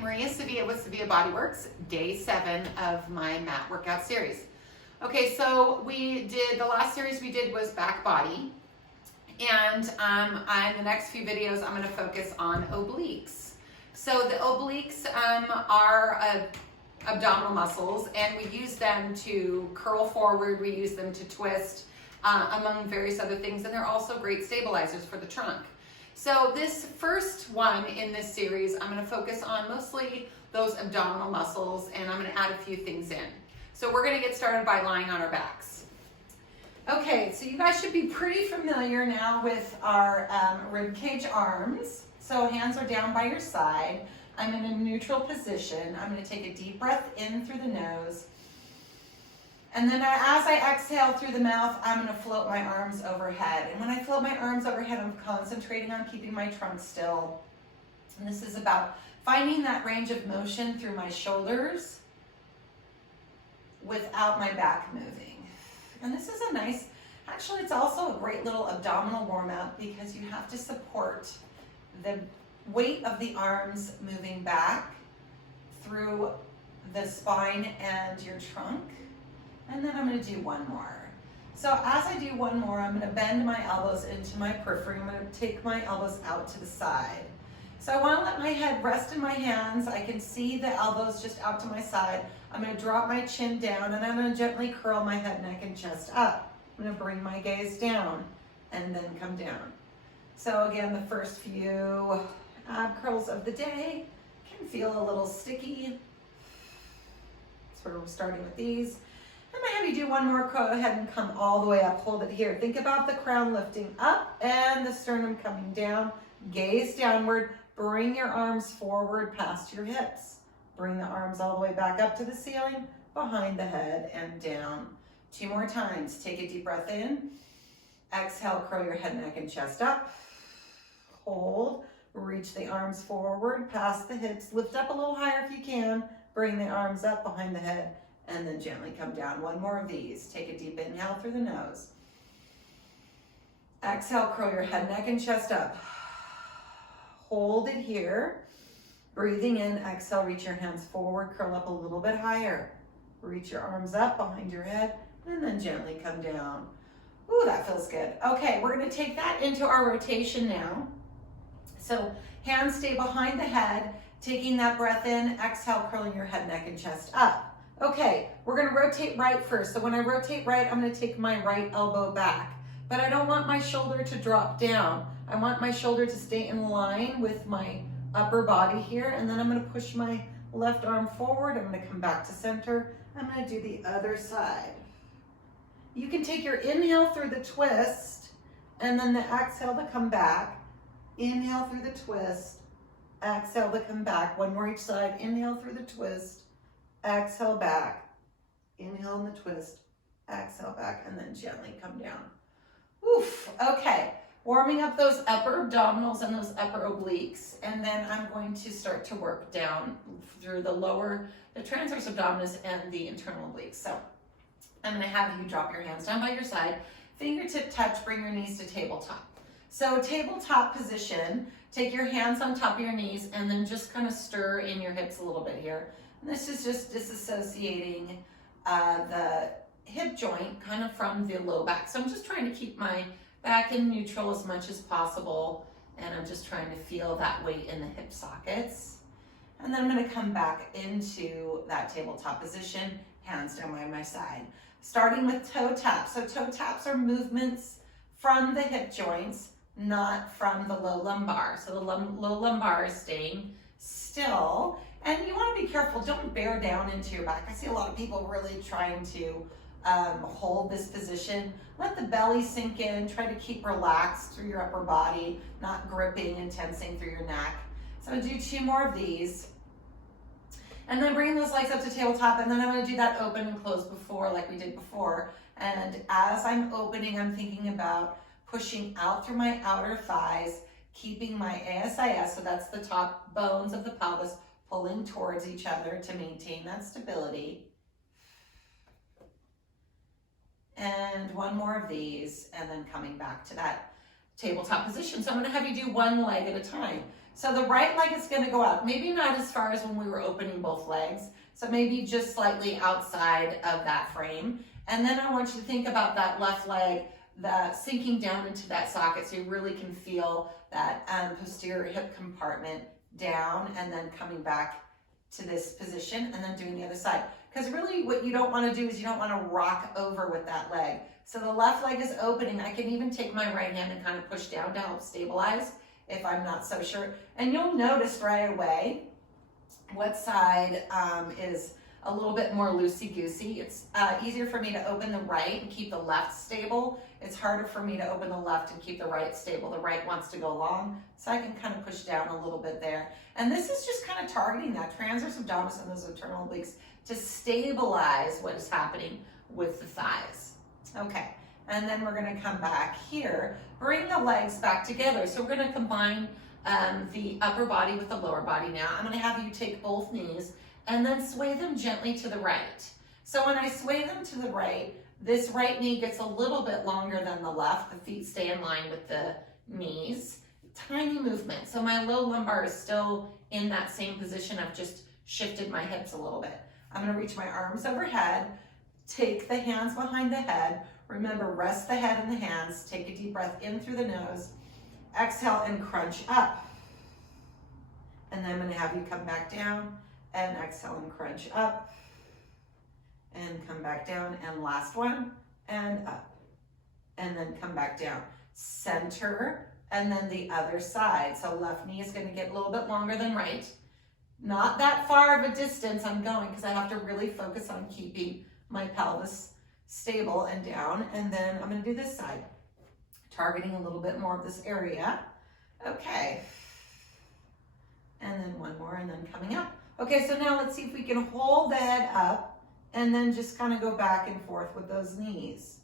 Maria Sevilla with Sevilla Bodyworks, day 7 of my mat workout series. Okay, so the last series we did was back body, and the next few videos I'm going to focus on obliques. So the obliques are abdominal muscles, and we use them to curl forward, we use them to twist, among various other things, and they're also great stabilizers for the trunk. So this first one in this series, I'm going to focus on mostly those abdominal muscles, and I'm going to add a few things in. So we're going to get started by lying on our backs. Okay, so you guys should be pretty familiar now with our rib cage arms. So hands are down by your side. I'm in a neutral position. I'm going to take a deep breath in through the nose. And then as I exhale through the mouth, I'm going to float my arms overhead. And when I float my arms overhead, I'm concentrating on keeping my trunk still. And this is about finding that range of motion through my shoulders without my back moving. And this is actually it's also a great little abdominal warm up because you have to support the weight of the arms moving back through the spine and your trunk. And then I'm going to do one more. So as I do one more, I'm going to bend my elbows into my periphery. I'm going to take my elbows out to the side. So I want to let my head rest in my hands. I can see the elbows just out to my side. I'm going to drop my chin down, and I'm going to gently curl my head, neck, and chest up. I'm going to bring my gaze down and then come down. So again, the first few ab curls of the day can feel a little sticky. So we're starting with these. I'm going to have you do one more. Go ahead and come all the way up. Hold it here. Think about the crown lifting up and the sternum coming down. Gaze downward. Bring your arms forward past your hips. Bring the arms all the way back up to the ceiling, behind the head, and down. 2 more times. Take a deep breath in. Exhale, curl your head, neck, and chest up. Hold. Reach the arms forward, past the hips. Lift up a little higher if you can. Bring the arms up behind the head, and then gently come down. One more of these. Take a deep inhale through the nose. Exhale, curl your head, neck, and chest up. Hold it here. Breathing in, exhale, reach your hands forward, curl up a little bit higher. Reach your arms up behind your head, and then gently come down. Ooh, that feels good. Okay, we're going to take that into our rotation now. So hands stay behind the head, taking that breath in, exhale, curling your head, neck, and chest up. Okay, we're going to rotate right first. So when I rotate right, I'm going to take my right elbow back. But I don't want my shoulder to drop down. I want my shoulder to stay in line with my upper body here. And then I'm going to push my left arm forward. I'm going to come back to center. I'm going to do the other side. You can take your inhale through the twist and then the exhale to come back. Inhale through the twist. Exhale to come back. One more each side. Inhale through the twist. Exhale back, inhale in the twist, exhale back, and then gently come down. Oof, okay. Warming up those upper abdominals and those upper obliques, and then I'm going to start to work down through the transverse abdominis and the internal obliques. So I'm going to have you drop your hands down by your side, fingertip touch, bring your knees to tabletop. So tabletop position, take your hands on top of your knees, and then just kind of stir in your hips a little bit here. And this is just disassociating the hip joint kind of from the low back. So I'm just trying to keep my back in neutral as much as possible. And I'm just trying to feel that weight in the hip sockets. And then I'm going to come back into that tabletop position, hands down by my side. Starting with toe taps. So toe taps are movements from the hip joints, not from the low lumbar. So the low lumbar is staying still. And you want to be careful, don't bear down into your back. I see a lot of people really trying to hold this position. Let the belly sink in, try to keep relaxed through your upper body, not gripping and tensing through your neck. So I'm going to do 2 more of these. And then bring those legs up to tabletop, and then I'm going to do that open and close before, like we did before. And as I'm opening, I'm thinking about pushing out through my outer thighs, keeping my ASIS, so that's the top bones of the pelvis, pulling towards each other to maintain that stability. And one more of these, and then coming back to that tabletop position. So I'm going to have you do one leg at a time. So the right leg is going to go up, maybe not as far as when we were opening both legs, so maybe just slightly outside of that frame. And then I want you to think about that left leg, that sinking down into that socket so you really can feel that posterior hip compartment down and then coming back to this position and then doing the other side. Because really what you don't want to do is you don't want to rock over with that leg. So the left leg is opening. I can even take my right hand and kind of push down to help stabilize if I'm not so sure. And you'll notice right away what side is a little bit more loosey-goosey. It's easier for me to open the right and keep the left stable. It's harder for me to open the left and keep the right stable. The right wants to go long, so I can kind of push down a little bit there. And this is just kind of targeting that transverse abdominis and those internal obliques to stabilize what is happening with the thighs. Okay, and then we're gonna come back here, bring the legs back together. So we're gonna combine the upper body with the lower body now. I'm gonna have you take both knees and then sway them gently to the right. So when I sway them to the right, this right knee gets a little bit longer than the left. The feet stay in line with the knees. Tiny movement. So my low lumbar is still in that same position. I've just shifted my hips a little bit. I'm gonna reach my arms overhead, take the hands behind the head. Remember, rest the head in the hands. Take a deep breath in through the nose. Exhale and crunch up. And then I'm gonna have you come back down and exhale and crunch up and come back down, and last one, and up, and then come back down. Center, and then the other side. So left knee is gonna get a little bit longer than right. Not that far of a distance I'm going because I have to really focus on keeping my pelvis stable and down. And then I'm gonna do this side, targeting a little bit more of this area. Okay, and then one more, and then coming up. Okay, so now let's see if we can hold the head up and then just kind of go back and forth with those knees.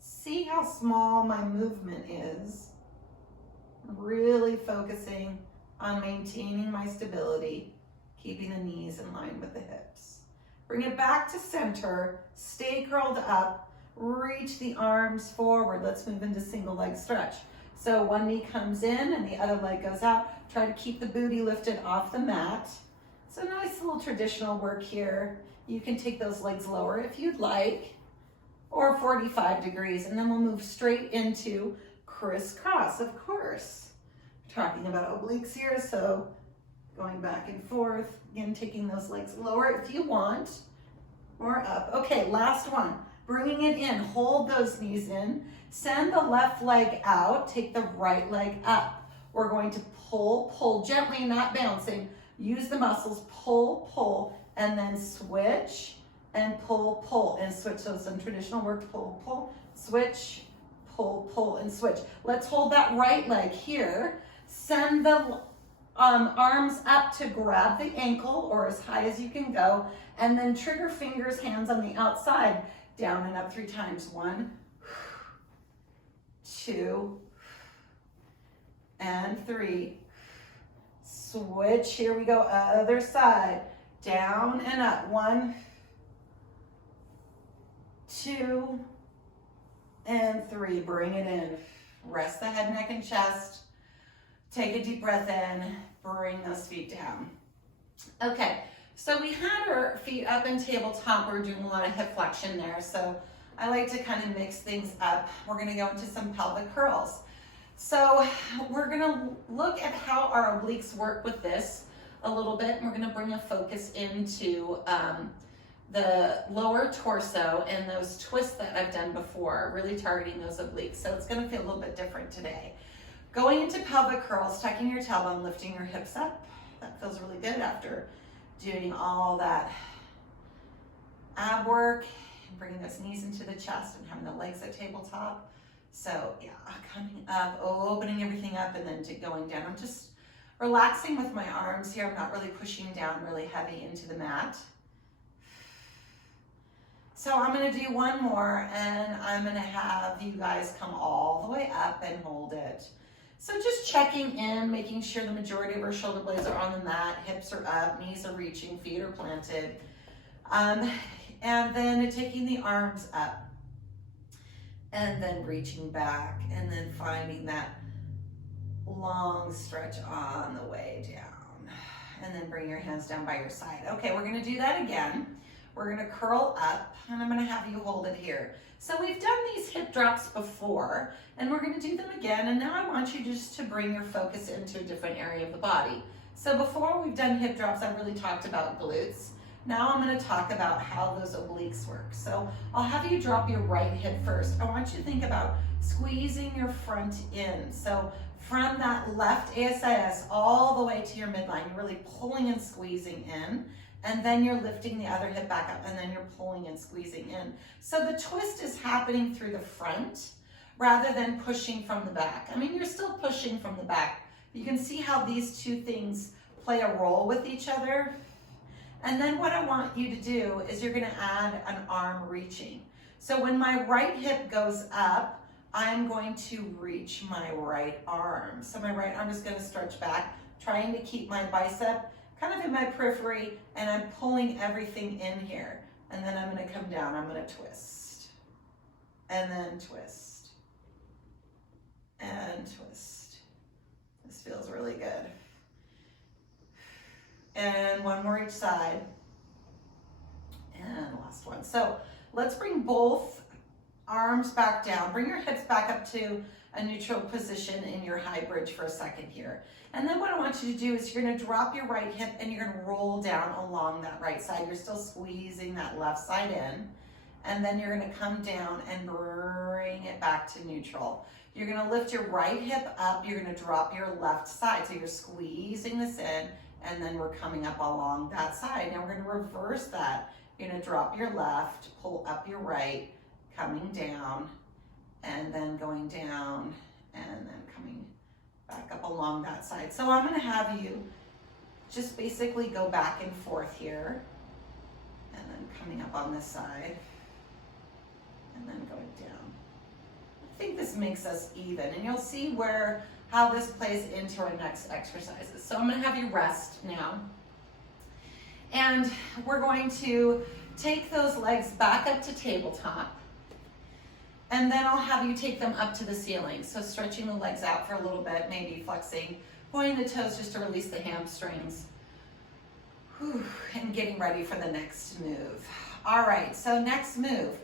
See how small my movement is. Really focusing on maintaining my stability, keeping the knees in line with the hips. Bring it back to center, stay curled up, reach the arms forward. Let's move into single leg stretch. So one knee comes in and the other leg goes out. Try to keep the booty lifted off the mat. So nice little traditional work here. You can take those legs lower if you'd like, or 45 degrees, and then we'll move straight into crisscross, of course. Talking about obliques here, so going back and forth, again, taking those legs lower if you want, or up. Okay, last one. Bringing it in, hold those knees in, send the left leg out, take the right leg up. We're going to pull gently, not bouncing. Use the muscles, pull, and then switch and pull, and switch. So some traditional work, pull, switch, pull, and switch. Let's hold that right leg here. Send the arms up to grab the ankle or as high as you can go, and then trigger fingers, hands on the outside, down and up 3 times. 1, 2, and 3. Switch, here we go, other side, down and up. 1, 2, and 3. Bring it in. Rest the head, neck, and chest. Take a deep breath in. Bring those feet down. Okay, so we had our feet up in tabletop. We're doing a lot of hip flexion there, so I like to kind of mix things up. We're gonna go into some pelvic curls. So we're gonna look at how our obliques work with this a little bit. And we're gonna bring a focus into the lower torso and those twists that I've done before, really targeting those obliques. So it's gonna feel a little bit different today. Going into pelvic curls, tucking your tailbone, lifting your hips up. That feels really good after doing all that ab work, and bringing those knees into the chest and having the legs at tabletop. So yeah, coming up, opening everything up, and then going down. I'm just relaxing with my arms here. I'm not really pushing down really heavy into the mat. So I'm gonna do one more, and I'm gonna have you guys come all the way up and hold it. So just checking in, making sure the majority of our shoulder blades are on the mat, hips are up, knees are reaching, feet are planted. And then taking the arms up and then reaching back and then finding that long stretch on the way down. And then bring your hands down by your side. Okay, we're gonna do that again. We're gonna curl up, and I'm gonna have you hold it here. So we've done these hip drops before, and we're gonna do them again, and now I want you just to bring your focus into a different area of the body. So before we've done hip drops, I've really talked about glutes. Now I'm gonna talk about how those obliques work. So I'll have you drop your right hip first. I want you to think about squeezing your front in. So from that left ASIS all the way to your midline, you're really pulling and squeezing in, and then you're lifting the other hip back up, and then you're pulling and squeezing in. So the twist is happening through the front rather than pushing from the back. I mean, you're still pushing from the back. You can see how these two things play a role with each other. And then what I want you to do is you're gonna add an arm reaching. So when my right hip goes up, I'm going to reach my right arm. So my right arm is gonna stretch back, trying to keep my bicep kind of in my periphery, and I'm pulling everything in here. And then I'm gonna come down, I'm gonna twist. And then twist. And twist. This feels really good. And one more each side. And last one. So let's bring both arms back down. Bring your hips back up to a neutral position in your high bridge for a second here. And then what I want you to do is you're gonna drop your right hip and you're gonna roll down along that right side. You're still squeezing that left side in. And then you're gonna come down and bring it back to neutral. You're gonna lift your right hip up, you're gonna drop your left side. So you're squeezing this in, and then we're coming up along that side. Now we're gonna reverse that. You're gonna drop your left, pull up your right, coming down, and then going down, and then coming back up along that side. So I'm gonna have you just basically go back and forth here, and then coming up on this side, and then going down. I think this makes us even, and you'll see how this plays into our next exercises. So I'm gonna have you rest now, and we're going to take those legs back up to tabletop. And then I'll have you take them up to the ceiling. So stretching the legs out for a little bit, maybe flexing, pointing the toes just to release the hamstrings. Whew, and getting ready for the next move. All right, so next move.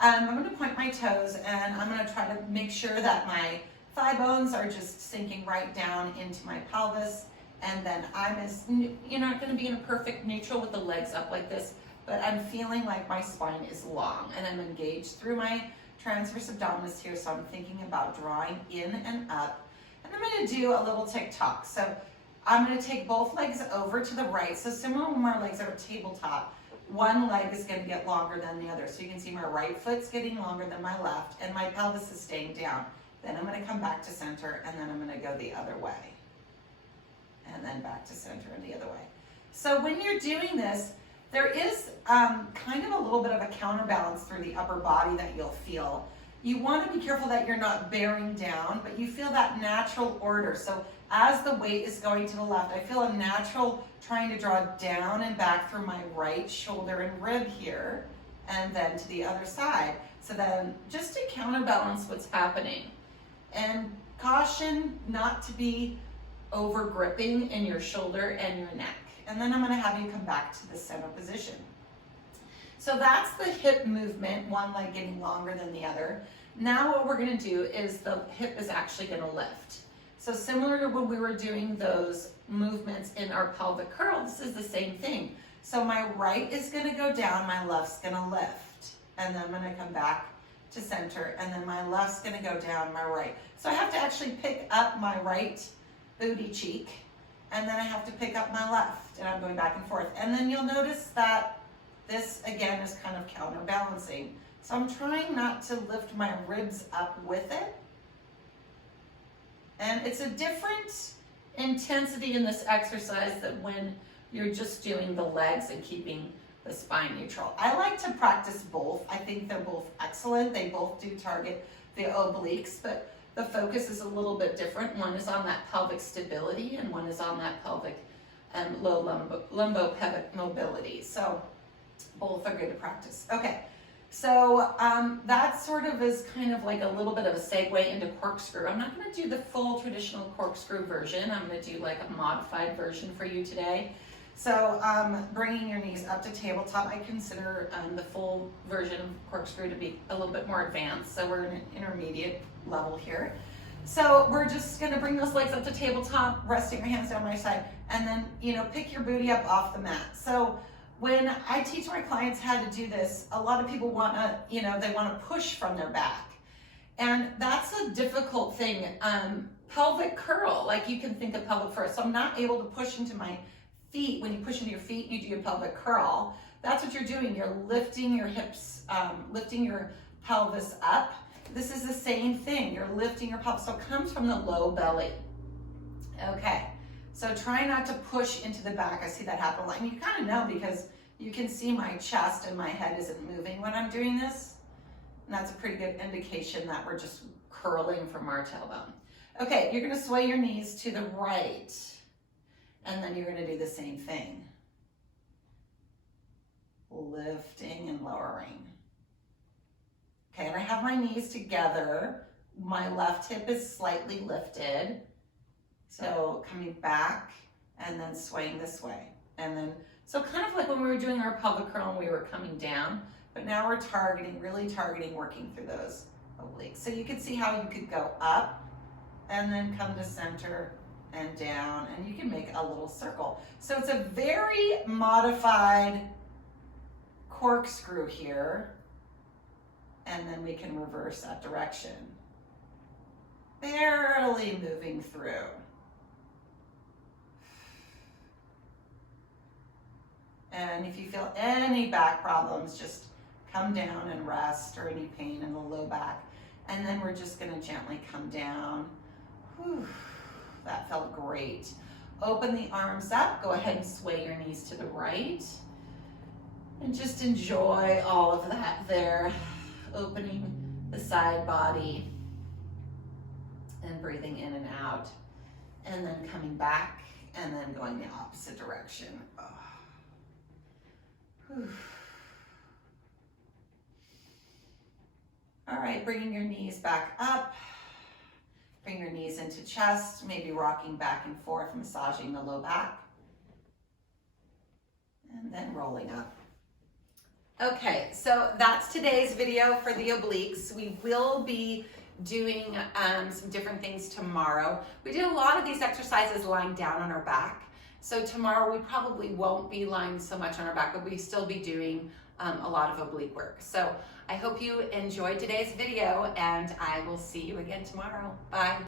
I'm gonna point my toes, and I'm gonna try to make sure that my thigh bones are just sinking right down into my pelvis. And then you're not gonna be in a perfect neutral with the legs up like this, but I'm feeling like my spine is long, and I'm engaged through my transverse abdominis here, so I'm thinking about drawing in and up. And I'm gonna do a little tick-tock. So I'm gonna take both legs over to the right. So similar when my legs are at tabletop, one leg is gonna get longer than the other. So you can see my right foot's getting longer than my left, and my pelvis is staying down. Then I'm gonna come back to center, and then I'm gonna go the other way. And then back to center and the other way. So when you're doing this, there is kind of a little bit of a counterbalance through the upper body that you'll feel. You want to be careful that you're not bearing down, but you feel that natural order. So as the weight is going to the left, I feel a natural trying to draw down and back through my right shoulder and rib here, and then to the other side. So then just to counterbalance what's happening. And caution not to be over gripping in your shoulder and your neck. And then I'm gonna have you come back to the center position. So that's the hip movement, one leg getting longer than the other. Now what we're gonna do is the hip is actually gonna lift. So similar to when we were doing those movements in our pelvic curl, this is the same thing. So my right is gonna go down, my left's gonna lift. And then I'm gonna come back to center, and then my left's gonna go down, my right. So I have to actually pick up my right booty cheek, and then I have to pick up my left, and I'm going back and forth. And then you'll notice that this, again, is kind of counterbalancing. So I'm trying not to lift my ribs up with it. And it's a different intensity in this exercise than when you're just doing the legs and keeping the spine neutral. I like to practice both. I think they're both excellent. They both do target the obliques, but the focus is a little bit different. One is on that pelvic stability, and one is on that pelvic and low lumbo-pelvic mobility. So both are good to practice. Okay, So that sort of is kind of like a little bit of a segue into corkscrew. I'm not going to do the full traditional corkscrew version. I'm going to do like a modified version for you today. So bringing your knees up to tabletop, I consider the full version of corkscrew to be a little bit more advanced. So we're in an intermediate level here. So we're just going to bring those legs up to tabletop, resting your hands down my side, and then, you know, pick your booty up off the mat. So when I teach my clients how to do this, a lot of people want to, you know, they want to push from their back. And that's a difficult thing. Pelvic curl, like you can think of pelvic first. So I'm not able to push into my feet. When you push into your feet, you do your pelvic curl. That's what you're doing. You're lifting your hips, lifting your pelvis up. This is the same thing. You're lifting your pelvis. So it comes from the low belly. Okay. So try not to push into the back. I see that happen a lot. And you kind of know because you can see my chest and my head isn't moving when I'm doing this. And that's a pretty good indication that we're just curling from our tailbone. Okay, you're going to sway your knees to the right. And then you're going to do the same thing. Lifting and lowering. Okay, and I have my knees together. My left hip is slightly lifted. So coming back and then swaying this way. And then, so kind of like when we were doing our pelvic curl and we were coming down, but now we're really targeting working through those obliques. So you can see how you could go up and then come to center and down, and you can make a little circle. So it's a very modified corkscrew here, and then we can reverse that direction. Barely moving through. And if you feel any back problems, just come down and rest, or any pain in the low back. And then we're just gonna gently come down. Whew, that felt great. Open the arms up, go ahead and sway your knees to the right. And just enjoy all of that there. Opening the side body and breathing in and out. And then coming back and then going the opposite direction. Oh. All right, bringing your knees back up. Bring your knees into chest, maybe rocking back and forth, massaging the low back. And then rolling up. Okay, so that's today's video for the obliques. We will be doing some different things tomorrow. We did a lot of these exercises lying down on our back. So tomorrow we probably won't be lying so much on our back, but we still be doing a lot of oblique work. So I hope you enjoyed today's video, and I will see you again tomorrow. Bye.